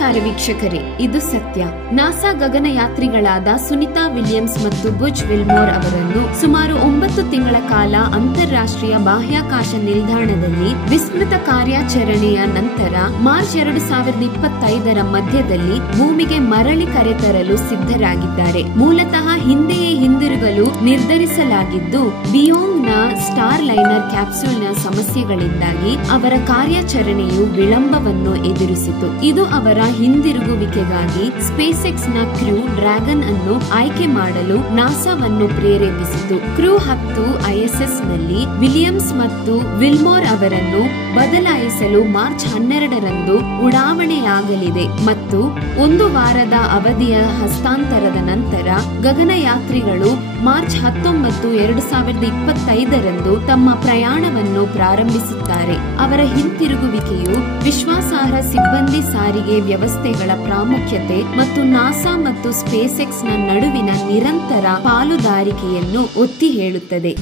ನಮಸ್ಕಾರ ವೀಕ್ಷಕರೇ, ಇದು ಸತ್ಯ. ನಾಸಾ ಗಗನಯಾತ್ರಿಗಳಾದ ಸುನಿತಾ ವಿಲಿಯಮ್ಸ್ ಮತ್ತು ಬುಚ್ ವಿಲ್ಮೋರ್ ಅವರನ್ನು ಸುಮಾರು 9 ತಿಂಗಳ ಕಾಲ ಅಂತಾರಾಷ್ಟ್ರೀಯ ಬಾಹ್ಯಾಕಾಶ ನಿಲ್ದಾಣದಲ್ಲಿ ವಿಸ್ತೃತ ಕಾರ್ಯಾಚರಣೆಯ ನಂತರ ಮಾರ್ಚ್ 2025ರ ಮಧ್ಯದಲ್ಲಿ ಭೂಮಿಗೆ ಮರಳಿ ಕರೆತರಲು ಸಿದ್ಧರಾಗಿದ್ದಾರೆ. ಮೂಲತಃ ಹಿಂದೆಯೇ ಹಿಂದಿರುಗಲು ನಿರ್ಧರಿಸಲಾಗಿದ್ದು, ಬಿಯೋಂಗ್ನ ಸ್ಟಾರ್ ಲೈನರ್ ಕ್ಯಾಪ್ಸೂಲ್ನ ಸಮಸ್ಯೆಗಳಿಂದಾಗಿ ಅವರ ಕಾರ್ಯಾಚರಣೆಯು ವಿಳಂಬವನ್ನು ಎದುರಿಸಿತು. ಇದು ಅವರ ಹಿಂದಿರುಗುವಿಕೆಗಾಗಿ ಸ್ಪೇಸ್ ಎಕ್ಸ್ ನ ಕ್ರೂ ಡ್ರ್ಯಾಗನ್ ಅನ್ನು ಆಯ್ಕೆ ಮಾಡಲು ನಾಸಾವನ್ನು ಪ್ರೇರೇಪಿಸಿತು. ಕ್ರೂ 10 ISS ನಲ್ಲಿ ವಿಲಿಯಮ್ಸ್ ಮತ್ತು ವಿಲ್ಮೋರ್ ಅವರನ್ನು ಬದಲಾಯಿಸಲು ಮಾರ್ಚ್ 12ರಂದು ಉಡಾವಣೆಯಾಗಲಿದೆ ಮತ್ತು 1 ವಾರದ ಅವಧಿಯ ಹಸ್ತಾಂತರದ ನಂತರ ಗಗನಯಾತ್ರಿಗಳು ಮಾರ್ಚ್ 19, 2025ರಂದು ತಮ್ಮ ಪ್ರಯಾಣವನ್ನು ಪ್ರಾರಂಭಿಸುತ್ತಾರೆ. ಅವರ ಹಿಂತಿರುಗುವಿಕೆಯು ವಿಶ್ವಾಸಾರ್ಹ ಸಿಬ್ಬಂದಿ ಸಾರಿಗೆ ವ್ಯವಸ್ಥೆಗಳ ಪ್ರಾಮುಖ್ಯತೆ ಮತ್ತು ನಾಸಾ ಮತ್ತು ಸ್ಪೇಸ್ ಎಕ್ಸ್ ನ ನಡುವಿನ ನಿರಂತರ ಪಾಲುದಾರಿಕೆಯನ್ನು ಒತ್ತಿ ಹೇಳುತ್ತದೆ.